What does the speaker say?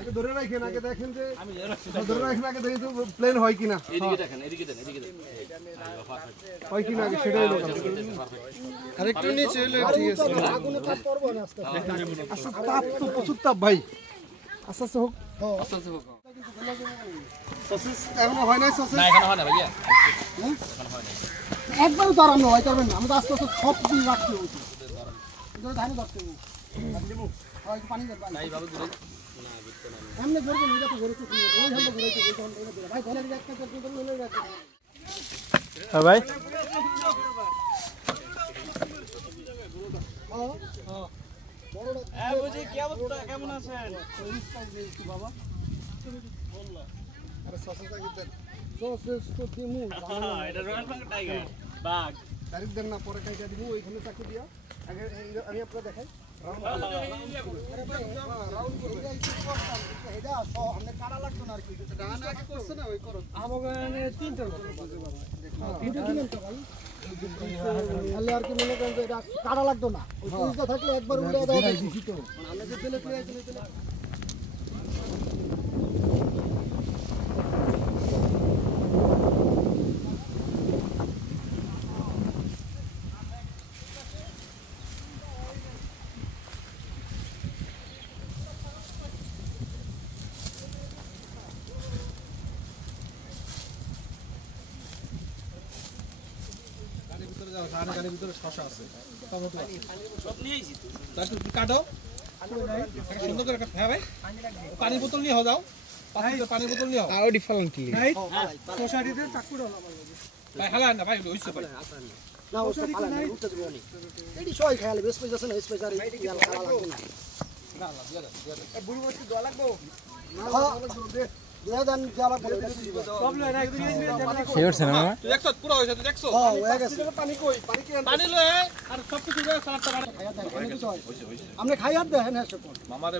আগে ধরে রাখেন, আগে দেখেন যে ধরে রাখেন, আগে দেখেন প্লেন হয় কিনা, এদিকে দেখেন, এদিকে দেন, এদিকে দেন। হয় কিনা আগে সেটাই লোক আরেকটু নিচে এলে ঠিক আছে। আগুনে তাপ পড়বো না আস্তে আস্তে। তাপ তো প্রচুর তাপ ভাই, আস্তে আস্তে হোক। আস্তে আস্তে হোক। সসেস এখনো হয় নাই, সসেস না এখানে হয় না ভাইয়া। একবারও দাঁড়ানো হয় পারবেন না, আমরা আস্তে আস্তে সব কিছু রাখতে হচ্ছে। ধানে ধরতে হবে, পানি দেবো নাই বাবু দূরে। এমনি ধরবো না, তো ঘুরে ওই হাতে ঘুরাইতে ভাই ঘরের একটা করতে হলে হ্যাঁ ভাই কেমন আছেন বাবা? তারিখ দেন না, পরে কাইটা দিব ওইখানে চাকরি দিয়া। আগে আমি আপনার দেখাই আর কি মনে করেন এটা কাটা লাগতো না, থাকলে একবার উড়ে দেওয়া ভিতরে শশা আছে, টমেটো আছে, সব নিয়ে আইছি তো। তারপর কাটো সুন্দর করে হ্যাঁ ভাই, পানির বোতল নিয়ে যাও, 5 লিটার পানির বোতল নিয়ে তাও ডিফারেন্ট কি ভাই শশা দিতে চাকু দাও ভাই। হালা না ভাই, হইছে ভাই না ও সব পালা নাই, উঠতে দিব নি এডি সই খাইলে বেশ পয়সা আছে না, স্পেশাল ইয়াল খাওয়া লাগবে না। না না দিয়া দাও, বুড়ি বসে দোয়া লাগবো দে দেন জ্বালা বলে সব লয় না, একদিন সেরছে না তুই 100 পুরো হইছে, তুই 100 হ্যাঁ হয়ে গেছে। পানি কই, পানি কি পানি লয় আর সব কিছু সালাদটা বানাই আপনি খাইয়া দেন হ্যাঁ সব মামা রে।